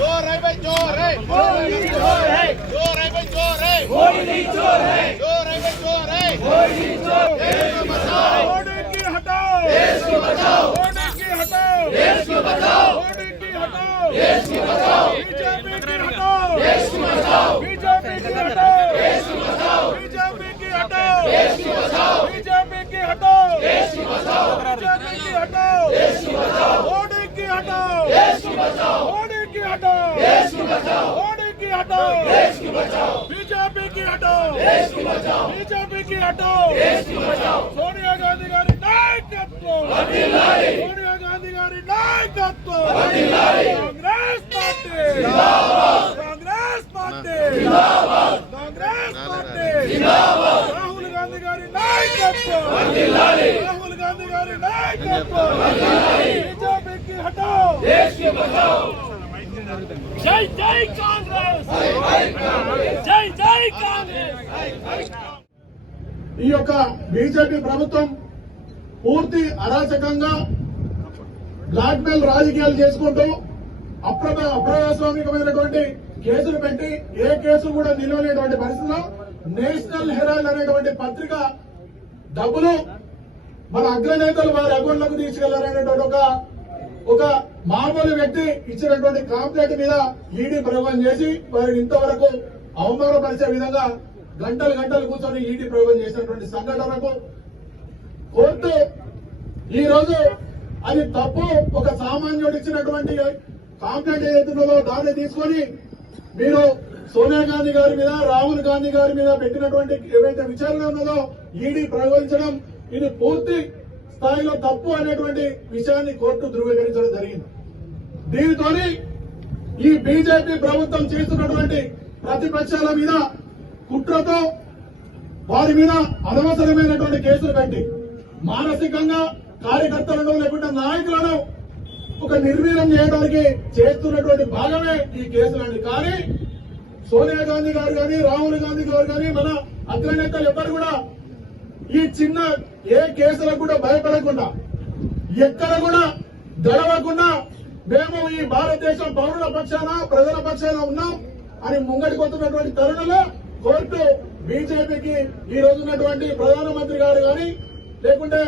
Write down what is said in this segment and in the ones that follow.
चोर है भाई चोर है मोदी चोर है चोर है भाई चोर है मोदी चोर है चोर है भाई चोर है मोदी चोर देश को बचाओ मोदी की हटाओ देश को बचाओ मोदी की हटाओ देश को बचाओ मोदी की हटाओ देश को बचाओ बीजेपी की हटाओ देश को बचाओ बीजेपी की हटाओ देश को बचाओ बीजेपी की हटाओ देश को बचाओ बीजेपी की हटाओ देश को बचाओ बीजेपी की हटाओ देश को बचाओ मोदी की हटाओ देश को बचाओ मोदी की हटाओ देश को बचाओ मोदी की हटाओ देश को बचाओ बीजेपी की हटाओ देश को बचाओ बीजेपी की हटाओ देश को बचाओ सोनिया गांधी गारी नायकत्व वंदिलारी सोनिया गांधी गारी नायकत्व वंदिलारी कांग्रेस पार्टी जिंदाबाद कांग्रेस पार्टी जिंदाबाद कांग्रेस पार्टी जिंदाबाद राहुल गांधी गारी नायकत्व वंदिलारी राहुल गांधी गारी नायकत्व वंदिलारी बीजेपी की हटाओ देश को बचाओ जय जय कांग्रेस जय जय कांग्रेस ఈ యొక్క బీజేపీ ప్రభుత్వం పూర్తి అరాచకంగా బ్లాక్ మెయిల్ రాజకీయాలు చేసుకుంటూ అప్రజాస్వామికమైనటువంటి కేసులు పెట్టి ఏ కేసులు కూడా నిలవలేటువంటి పరిస్థితిలో నేషనల్ హెరాల్డ్ అనేటువంటి పత్రిక డబ్బులు మన అగ్రనేతలు వారి అకౌంట్లకు తీసుకెళ్లారనేటువంటి ఒక మామూలు వ్యక్తి ఇచ్చినటువంటి కాంప్లైంట్ మీద ఈడీ ప్రయోగం చేసి వారిని ఇంతవరకు అవమానపరిచే విధంగా గంటలు గంటలు కూర్చొని ఈడీ ప్రయోగం చేసినటువంటి సంఘటనకు కోర్టు ఈ రోజు అది తప్పు ఒక సామాన్యుడు ఇచ్చినటువంటి కాంప్లైంట్ ఏదైతుందో దాన్ని తీసుకొని మీరు సోనియా గాంధీ గారి మీద రాహుల్ గాంధీ గారి మీద పెట్టినటువంటి ఏవైతే విచారణ ఉన్నదో ఈడీ ప్రయోగించడం ఇది పూర్తి స్థాయిలో తప్పు అనేటువంటి విషయాన్ని కోర్టు ధృవీకరించడం జరిగింది. దీనితోని ఈ బీజేపీ ప్రభుత్వం చేస్తున్నటువంటి ప్రతిపక్షాల మీద కుట్రతో వారి మీద అనవసరమైనటువంటి కేసులు పెట్టి మానసికంగా కార్యకర్తలను లేకుంటే నాయకులను ఒక నిర్వీర్యం చేయడానికి చేస్తున్నటువంటి భాగమే ఈ కేసులండి. కానీ సోనియా గాంధీ గారు కానీ రాహుల్ గాంధీ గారు కానీ మన అగ్రనేతలు ఎవరు కూడా ఈ చిన్న ఏ కేసులకు కూడా భయపడకుండా ఎక్కడ కూడా గడవకుండా మేము ఈ భారతదేశం పౌరుల పక్షాన ప్రజల పక్షాన ఉన్నాం అని ముంగడిపోతున్నటువంటి తరుణంలో కోర్టు బీజేపీకి ఈ రోజు ఉన్నటువంటి ప్రధానమంత్రి గారు కానీ లేకుంటే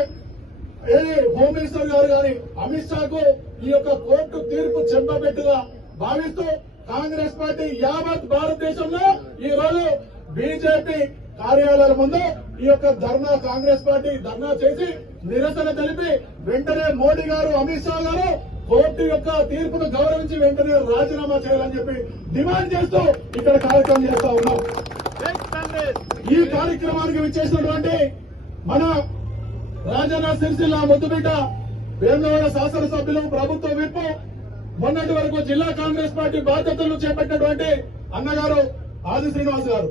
హోమ్ మినిస్టర్ గారు కానీ అమిత్ షాకు ఈ యొక్క కోర్టు తీర్పు చెంపబెట్టుగా భావిస్తూ కాంగ్రెస్ పార్టీ యావత్ భారతదేశంలో ఈ రోజు బీజేపీ కార్యాలయాల ముందు ఈ యొక్క ధర్నా కాంగ్రెస్ పార్టీ ధర్నా చేసి నిరసన తెలిపి వెంటనే మోడీ గారు అమిత్ షా గారు కోర్టు యొక్క తీర్పును గౌరవించి వెంటనే రాజీనామా చేయాలని చెప్పి డిమాండ్ చేస్తూ ఇక్కడ కార్యక్రమం చేస్తా ఉన్నాం. ఈ కార్యక్రమానికి విచ్చేసినటువంటి మన రాజన్న సిరిసిల్ల ముద్దుబిడ్డ వేములవాడ శాసనసభ్యులు ప్రభుత్వ విప్ మొన్నటి వరకు జిల్లా కాంగ్రెస్ పార్టీ బాధ్యతలు చేపట్టినటువంటి అన్నగారు ఆది శ్రీనివాస్ గారు,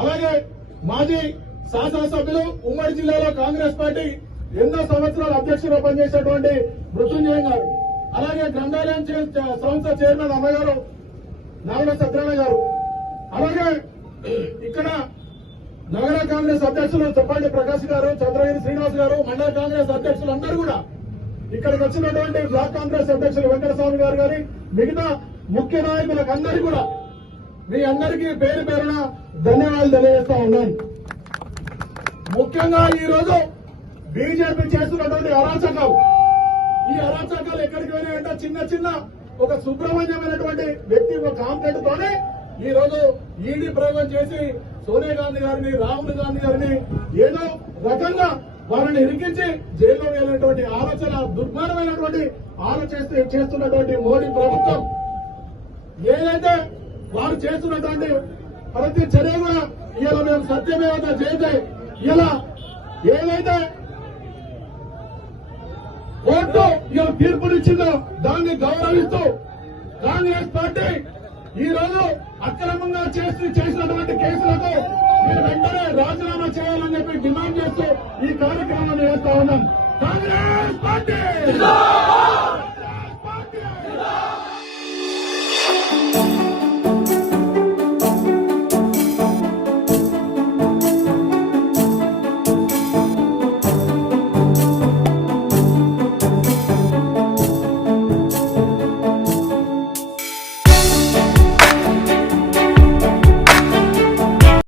అలాగే మాజీ శాసనసభ్యులు ఉమ్మడి జిల్లాలో కాంగ్రెస్ పార్టీ ఎన్నో సంవత్సరాలు అధ్యక్షులుగా పనిచేసినటువంటి మృత్యుంజయ గారు, అలాగే గ్రంథాలయం సంస్థ చైర్మన్ అమ్మగారు నాగడ సత్యనారాయణ గారు, అలాగే ఇక్కడ నగర కాంగ్రెస్ అధ్యక్షులు చెప్పండి ప్రకాష్ గారు, చంద్రగిరి శ్రీనివాస్ గారు, మండల కాంగ్రెస్ అధ్యక్షులు అందరూ కూడా ఇక్కడికి వచ్చినటువంటి బ్లాక్ కాంగ్రెస్ అధ్యక్షులు వెంకటస్వామి గారు గారి మిగతా ముఖ్య నాయకులకు అందరికీ కూడా మీ అందరికీ పేరు పేరున ధన్యవాదాలు తెలియజేస్తా ఉన్నాను. ముఖ్యంగా ఈ రోజు బీజేపీ చేస్తున్నటువంటి అరాచకాలు, ఈ అరాచకాలు ఎక్కడికి వెళ్ళాయంటే చిన్న చిన్న ఒక సుబ్రహ్మణ్యమైనటువంటి వ్యక్తి ఒక కాంప్లైంట్ తోనే ఈ రోజు ఈడీ ప్రయోగం చేసి సోనియా గాంధీ గారిని రాహుల్ గాంధీ గారిని ఏదో రకంగా వారిని ఇరికించి జైల్లో వెళ్ళినటువంటి ఆలోచన దుర్మార్గమైనటువంటి ఆలోచన చేస్తున్నటువంటి మోడీ ప్రభుత్వం ఏదైతే వారు చేస్తున్నటువంటి ప్రతి చర్య కూడా ఇలా మేము సత్యమేవత చేస్తే ఇలా ఏదైతే కోర్టు ఇలా తీర్పునిచ్చిందో దాన్ని గౌరవిస్తూ కాంగ్రెస్ పార్టీ ఈ రోజు అక్రమంగా చేసినటువంటి కేసులకు మీరు వెంటనే రాజీనామా చేయాలని చెప్పి డిమాండ్ చేస్తూ ఈ కార్యక్రమాన్ని చేస్తా ఉన్నాం. కాంగ్రెస్ పార్టీ